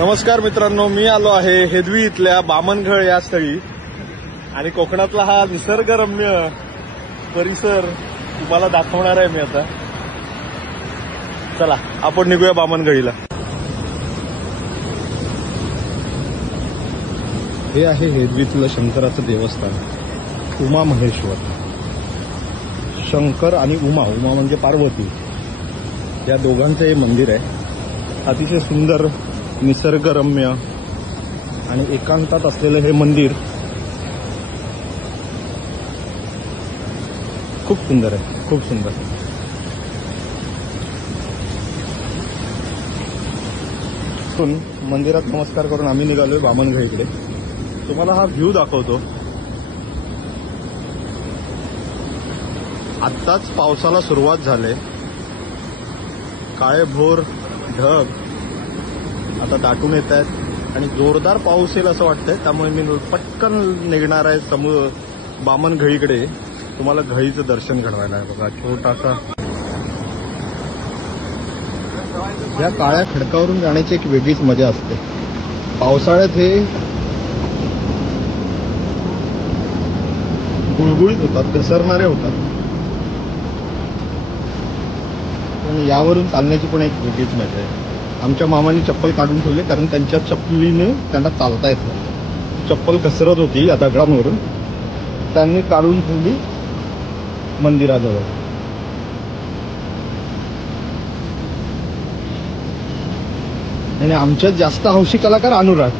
नमस्कार मित्रांनो, मी आलो आहे हेदवी इथल्या बामनगळ या स्थळी आणि कोकणातला हा निसर्गरम्य परिसर तुम्हाला दाखवणार आहे मी आता. चला आपण निघूया बामनगळीला. हे आहे हेदवीतलं शंकराचं देवस्थान, उमा महेश्वर. शंकर आणि उमा म्हणजे पार्वती, या दोघांचं हे मंदिर आहे. अतिशय सुंदर, निसर्गरम्य आणि एकांतात असलेलं हे मंदिर खूप सुंदर आहे, खूप सुंदर. मंदिरात नमस्कार करून आम्ही निघालोय बामनगळीकडे. तुम्हाला हा व्ह्यू दाखवतो. आत्ताच पावसाला सुरुवात झाली. काळेभोर ढग आता दाटून येत आहेत आणि जोरदार पाऊस येईल असं वाटतंय. त्यामुळे मी पटकन निघणार आहे बामनगळीकडे. तुम्हाला घळीचं दर्शन घडवायला आहे. बघा, छोटासा या काळ्या खडकावरून जाण्याची एक वेगळीच मजा असते. पावसाळ्यात हे गुळगुळीत होतात, घसरणारे होतात. पण यावरून चालण्याची पण एक वेगळीच मजा आहे. आमच्या मामाने चप्पल काढून ठेवले, कारण त्यांच्या चप्पलीने त्यांना चालता येत नाही. चप्पल घसरत होती या दगडांवरून, त्यांनी काढून ठेवली मंदिराजवळ. आणि आमच्यात जास्त हौशी कलाकार अनुराग.